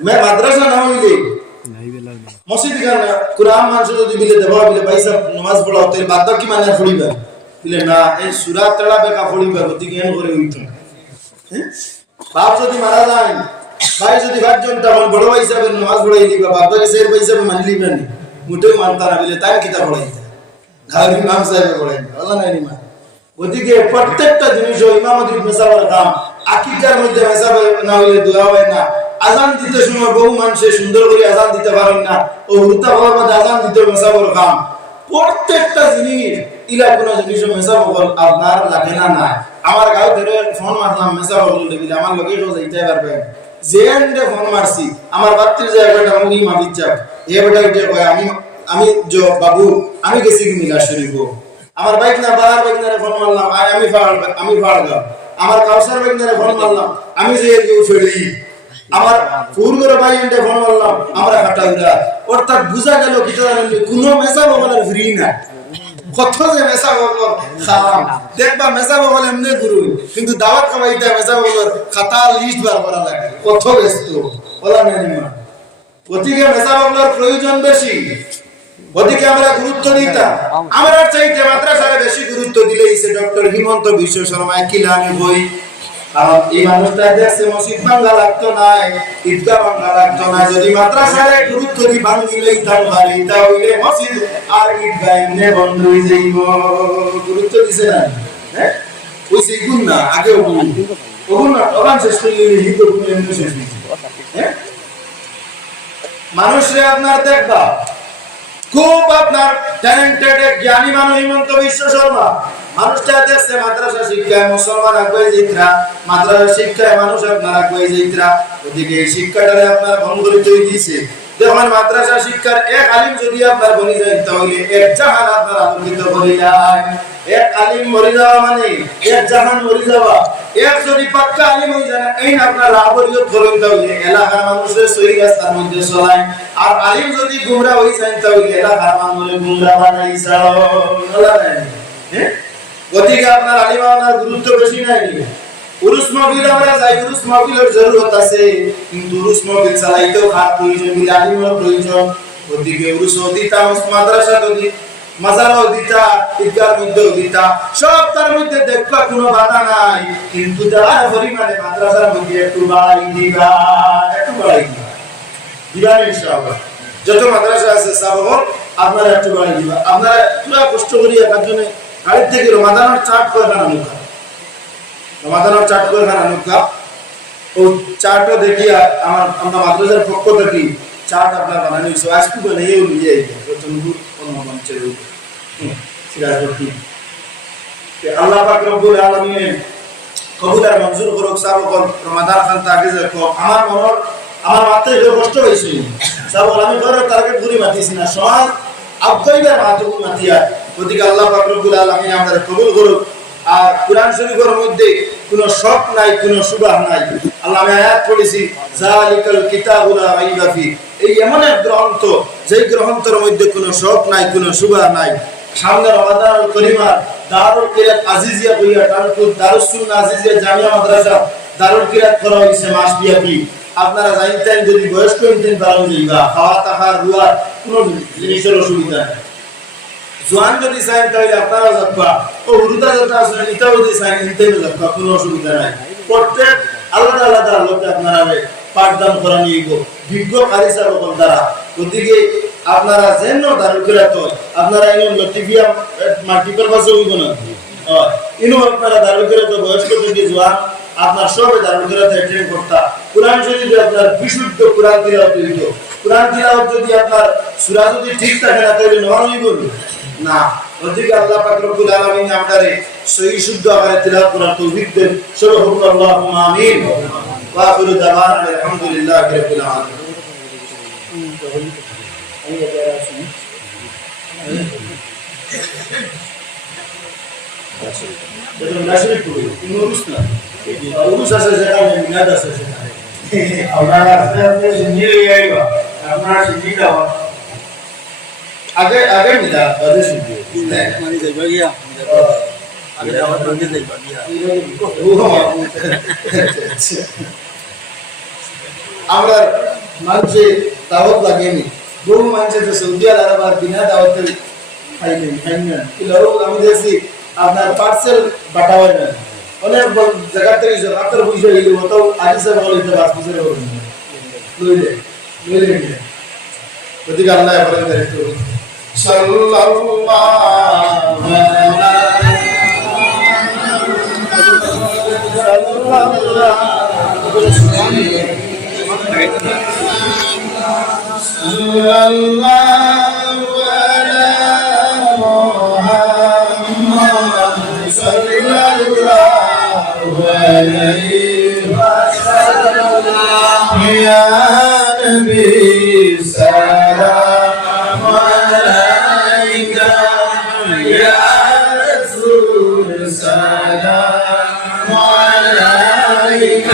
মাদ্রাসা না হইলে মসজিদ গানা কুরআন মানুষ যদি বিলে দেবা বিলে পয়সা নামাজ পড়াও তো বাদ কি মানে পড়িবা বিলে না এই সূরা তেলা বেকা পড়িবা গতি জ্ঞান করে হইতো হ্যাঁ বাপ যদি মারা যায় ভাই যদি ভাজন তখন বড় ভাই হিসাবে নামাজ পড়াই দিবা বাপকে সের ভাই হিসাবে মানি লিবা না মুটেও মানতা না বিলে তাই কিতাব পড়াই ঘর ইমাম সাহেব পড়াই আল্লাহ নাই মা ওদিকে প্রত্যেকটা জিনিস ইমামতি মেসাবের কাম আকিকার মধ্যে মেসাব না হইলে দোয়া হয় না আজান দিতে সময় বহু মানুষে সুন্দর করে আজান দিতে পারেন না ও হুরতা হওয়ার মধ্যে আজান দিতে মেসাবের কাম প্রত্যেকটা জিনিস ইলা কোন জিনিস মেসাব আপনার লাগে না না আমার গাঁও ধরে ফোন মারলাম মেসাব বলতে দিলে আমার লোকে রোজ যাইতে পারবে জেন্ডে ফোন মারছি আমার বাত্তির জায়গাটা মুই মাফি চাপ এ বেটা উঠে কয় আমি বাবু আমি গেছি কি মিলা শরীফ আমার বাইক না বাহার বাইক না ফোন মারলাম আমি ফাড়লাম আমার কাউসার বাইক না ফোন মারলাম আমি যে কেউ ফেলি আমার পূর্বের ভাই এন্ডে ফোন মারলাম আমরা কাটাউরা অর্থাৎ বুঝা গেল কি কোনো মেসা বলার ফ্রি না কত যে মেসা বলার খারাপ দেখবা মেসা বলার এমনি গুরু কিন্তু দাওয়াত খাওয়াইতে মেসা বলার খাতা লিস্ট বার করা লাগে কত ব্যস্ত বলা নেই মা ওদিকে মেসা বলার প্রয়োজন বেশি ওদিকে আমরা গুরুত্ব দিতাম আমরা চাইতে মাদ্রাসায় বেশি গুরুত্ব দিলেই সে ডক্টর হিমন্ত বিশ্ব শর্মা কিলানি বই আর এই মানুষটা দেখছে মসজিদ ভাঙা লাগতো না ঈদগাহ ভাঙা লাগতো না যদি মাদ্রাসায় গুরুত্ব দি ভাঙিলেই তার বাড়ি তাহলে মসজিদ আর ঈদগাহ এমনি বন্ধ হয়ে যাইব গুরুত্ব দিছে না হ্যাঁ ওই সেই গুণ না আগেও গুণ না অবান শেষ করলে হিত গুণ এমনি শেষ হ্যাঁ মানুষে আপনার দেখবা খুব আপনার ট্যালেন্টেড জ্ঞানী মানুষ হিমন্ত বিশ্ব শর্মা মানুষটা দেখছে মাদ্রাসা শিক্ষায় মুসলমান আগুয়ে যাইতরা মাদ্রাসা শিক্ষায় মানুষ আপনার আগুয়ে যাইতরা ওদিকে এই শিক্ষাটারে আপনার ভঙ্গরিত হয়ে দিয়েছে যখন মাদ্রাসা শিক্ষার এক আলিম যদি আপনার বনি যায় তাহলে এক জাহান আপনার আলোকিত করি যায় এক আলিম মরি যাওয়া মানে এক জাহান মরি যাওয়া এক যদি পাক্কা আলিম হয়ে যায় এই আপনার রাবরিয়ত করেন তাহলে এলাকার মানুষের সহি রাস্তার মধ্যে চলায় আর আলিম যদি গুমরা হয়ে যায় তাহলে এলাকার মানুষের গুমরা বানাই যাও বলা নাই হ্যাঁ ওদিকে আপনার আলিম আপনার গুরুত্ব বেশি নাই উরুস মাহফিল আমরা যাই উরুস মাহফিলের জরুরত আছে কিন্তু উরুস মাহফিল চালাইতেও খাত প্রয়োজন বলে আলিমের প্রয়োজন ওদিকে উরুস দিতা মাদ্রাসা যদি মাজারও দিতা ঈদগার মধ্যেও দিতা সব তার মধ্যে দেখবা কোনো বাধা নাই কিন্তু যারা পরিমাণে মাদ্রাসার মধ্যে একটু বাড়াই দিবা দিবা ইনশাআল্লাহ যত মাদ্রাসা আছে সব আপনারা একটু বাড়াই দিবা আপনারা পুরো কষ্ট করি একার জন্য আরেক থেকে রমাদানের চার্ট করে বানানো রমাদানের চার্ট করে বানানো ও চার্টও দেখি আমরা মাদ্রাসার পক্ষ থেকে চার্ট আপনার বানানো হয়েছে আজকে বানিয়েও নিয়ে আল্লাহ পাক রব্বুল আলামিন কবুল আর মঞ্জুর করুক সাবকল রমাদান খান তাকে দেখো আমার মাথায় কষ্ট হয়েছে সাবকল আমি ঘরে টার্গেট ঘুরি মাতিছি না সমাজ আবগাইবার মাতুকুল মাতিয়া ওদিকে আল্লাহ পাক রব্বুল আলামিন আমাদের কবুল করুক আর কুরআন শরীফের মধ্যে কোনো শক নাই কোনো সুবাহ নাই আল্লাহ আমি আয়াত পড়েছি যালিকাল কিতাবু লা রাইবা ফি এই এমন এক গ্রন্থ যে গ্রন্থের মধ্যে কোনো শক নাই কোনো সুবাহ নাই সামনে রমাদানুল করিমা দারুল কিরাত আজিজিয়া কইয়া টানপুর দারুস সুন্নাহ আজিজিয়া জামিয়া মাদ্রাসা দারুল কিরাত করা হইছে মাস ব্যাপী আপনারা জানতেন যদি বয়স্ক হইতেন ভালো যাইবা খাওয়া তাহার রুয়া কোনো জিনিসের অসুবিধা নেই জোয়ান যদি চাই তাহলে আপনারা যাবা ও হুরুদা যেটা আছে এটাও যদি চাই নিতেও যাবা কোনো অসুবিধা নাই প্রত্যেক আলাদা আলাদা লোকে আপনারা পাঠদান করা নিয়ে বিজ্ঞ কারিসা রকম দ্বারা ওদিকে আপনারা যেন দারুল কিরাত আপনারা ইনো লতিফিয়া মাল্টিপল ভাষা হইব না ইনো আপনারা দারুল কিরাত বয়স্ক থেকে জোয়ান আপনার সবে দারুল কিরাত ট্রেন করতা কুরআন শরীফে আপনার বিশুদ্ধ কুরআন তিলাওয়াত হইত কুরআন তিলাওয়াত যদি আপনার সূরা যদি ঠিক থাকে না তাহলে নরম হইব না ওদিকে আল্লাহ পাক রব্বুল আলামিন আমাদের সহি শুদ্ধ আকারে তিলাওয়াত করার তৌফিক দেন সবে হোক আল্লাহুম্মা আমিন ওয়া আখিরু দাওয়ানা আলহামদুলিল্লাহি রাব্বিল আলামিন যেটা নাশরি করি উরুস না উরুস আছে যেখানে মিলাদ আছে সেখানে আপনারা আসলে জিনিয়ে আইবা আপনারা শিখিটা আগে মিলাদ বাদে শিখি মানে যাইবা গিয়া আগে দাওয়াত আগে যাইবা গিয়া আমরা মানুষে দাওয়াত লাগেনি বহু মানুষের সৌদি আরব আর বিনা দাওয়াতে খাইনি আমি দেখছি আপনার পার্সেল বাটা হয় না অনেক জায়গা থেকে আপনার বুঝে গেলে মতো আদিসে বলিতে বাস বুঝে লইলে লইলে ওদিকে আল্লাহ বলেন দায়িত্ব সাল্লাল্লাহু يا نبي سلام عليك يا رسول سلام عليك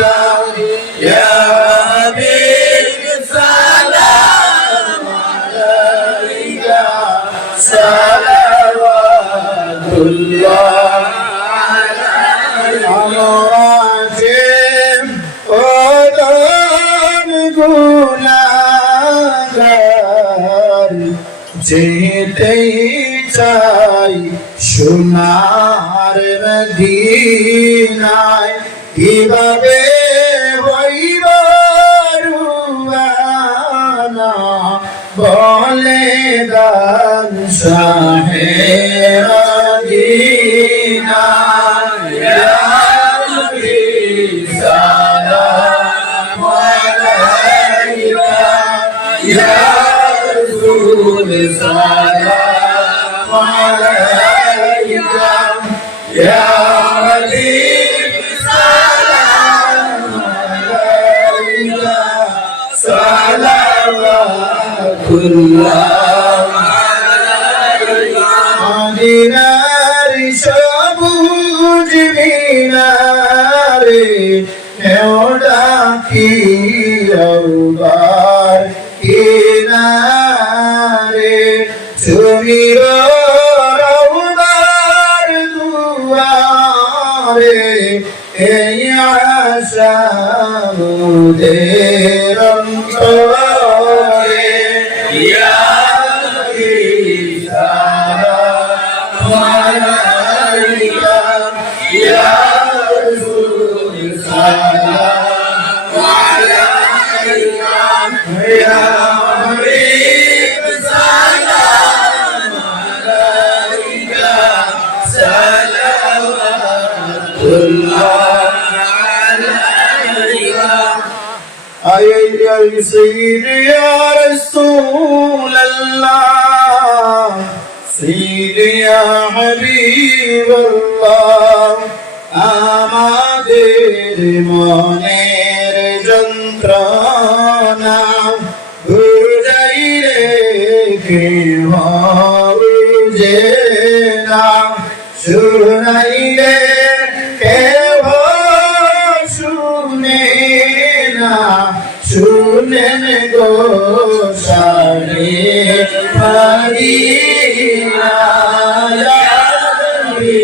يا حبيب سلام عليك صلوات الله যেতেই চাই সোনার মদিনায় কিভাবে হইব রুয়ানা বলে দান শাহে মদিনা ইয়া নবী সালাম আলাইকা ইয়া سلام عليك يا حبيب سلام عليك صلوات الله عليك مدينار সবুজ মিনারে নেওয়া কি রওবার কিনারে তুমি রওদার দুয়ারে এই আশা মুদের অন্তরে ইয়া নবী সালাম আলাইকা ইয়া রাসূল সালাম আলাইকা ইয়া يا سيدي يا رسول الله سيدي يا حبيب الله আমাদের মনের যন্ত্রণা বুঝাইলে কেহ বুঝে না শুনাইলে কেহ শুনে না শুনেন গো সারে মদিনা ইয়া নবী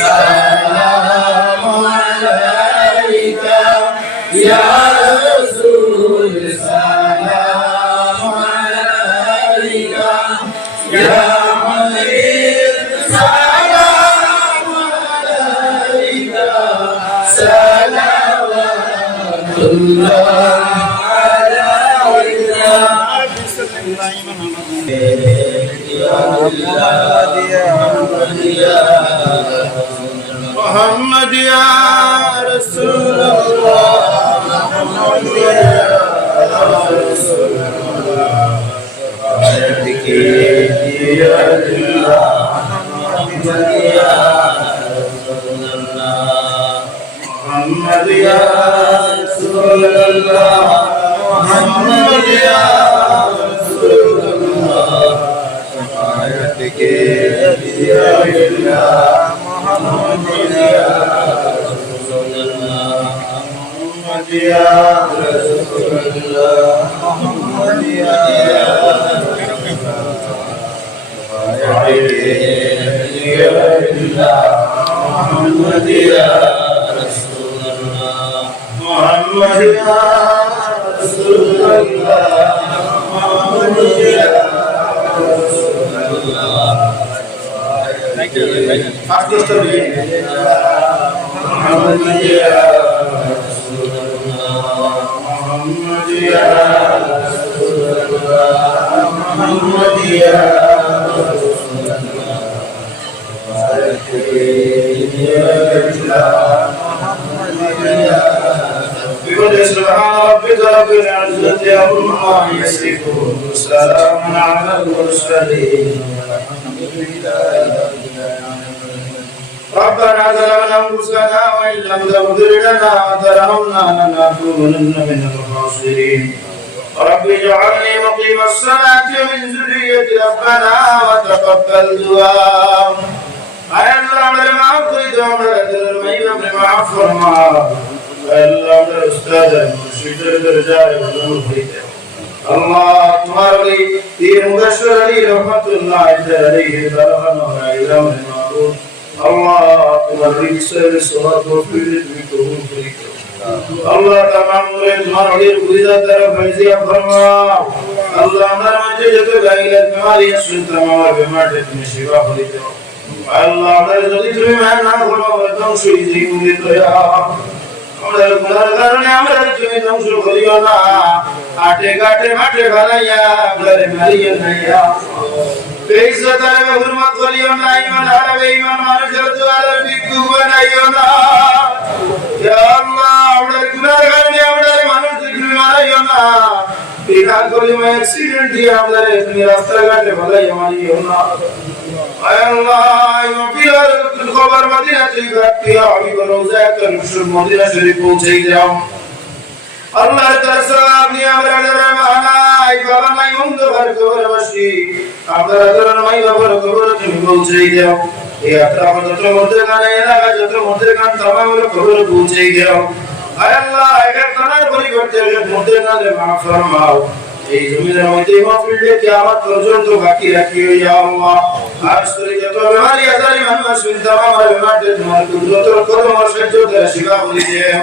সালাম আলাইকা ইয়া রাসূল সালাম আলাইকা ইয়া হাবিব সালাম আলাইকা সালাওয়াতুল্লাহ محمد يا رسول الله محمد يا رسول الله عهدك يا الله محمد يا رسول الله محمد يا رسول الله محمد يا رسول الله عهدك يا الله محمد يا رسول الله محمد يا رسول الله محمد يا محمد يا رسول الله محمد يا رسول الله আস্তে দিয়ে মুহাম্মদ ইয়া মুহাম্মদ ইয়া মুহাম্মদ ইয়া سبحان ربك رب العزة عما يصفون وسلام على المرسلين والحمد لله ربنا ظلمنا أنفسنا وإن لم تغفر لنا وترحمنا لنكونن من الخاسرين رب اجعلني مقيم الصلاة ومن ذريتي ربنا وتقبل دعاء أي الله معاف معاف اللہ استاد مرشد درجائے بلند ہوتے اللہ تمہارے پیر مبشر علی رحمت اللہ علیہ درہن اور علم معروف اللہ تمہاری سر صحت و فیض بھی قبول کرے اللہ تمام تمہاری روزہ طرف فیضیہ فرما اللہ ہمارا مجھے جو غیرت بیماری سن تمام بیمار میں شفا فرما اللہ ہمارے ذی تمہیں میں نہ بھولو تم شہید ہوئے تو یا আমাদের গুনার কারণে আমরা জমি ধ্বংস করিও না আটে ঘাটে মাঠে ফেলাইয়া ঘরে মারিও না বেইজ্জতের হুরমত করিও না ঈমান আর বেঈমান মানুষের দুয়ারে ভিক্ষু বানাইও না ইয়া আল্লাহ আমাদের গুনার কারণে আমাদের মানুষকে মারাইও না বিনা কলিমা অ্যাক্সিডেন্ট দিয়ে আমাদের তুমি রাস্তাঘাটে ফেলাইয়া মারিও না আয় আল্লাহ ইমাবিলার খবর মদিনা থেকে কিয়া আমি রোজা কর মদিনা শরীফ পৌঁছে যাও আল্লাহর দরবার আপনি আমরা মানাই বাবা নাই অন্ধকার কবর বসি আপনারা দরন মাই বাবার কবর তুমি পৌঁছে যাও এই যাত্রা যত মধ্যে গানে এলাকা যত মধ্যে গান তমাম কবর পৌঁছে যাও আয় আল্লাহ একা কানার পরিবর্তে মধ্যে গানে মাফ ফরমাও এই জমিনের মধ্যে মাহফিলে কিয়ামত পর্যন্ত বাকি রাখিও ইয়া আল্লাহ আজ তোরে যত বেমারি আজারি মানুষ শুনতাম আমার বেমারতে তোমার কুদরতের কদম আর সহ্যতার শিফা করে দিও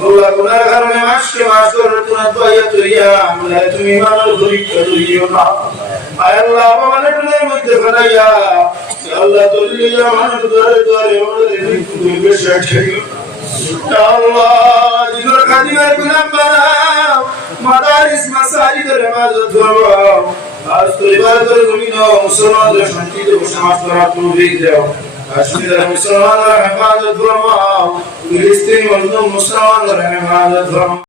আল্লাহ গুনার কারণে মাসকে মাস করে তোমার দয়া তুইয়া আমরা তুমি মানল পরীক্ষা দিও না আয় আল্লাহ আমাদের দুনিয়ার মধ্যে ফেলাইয়া আল্লাহ তুইয়া মানুষ দুয়ারে দুয়ারে আমাদের তুমি বেশি ঠেকিও ইয়া আল্লাহ জিগর খাদিমের গুনাহ বানাও মাদারিস মাসাজিদের ইবাদত করো আজ পরিবারের জমিন মুসলমানদের শান্তিতে বসবাস করার তৌফিক দাও কাশ্মীরের মুসলমানদের হেফাজত ফরমাও ফিলিস্তিন মজলুম মুসলমানদের হেফাজত ফরমাও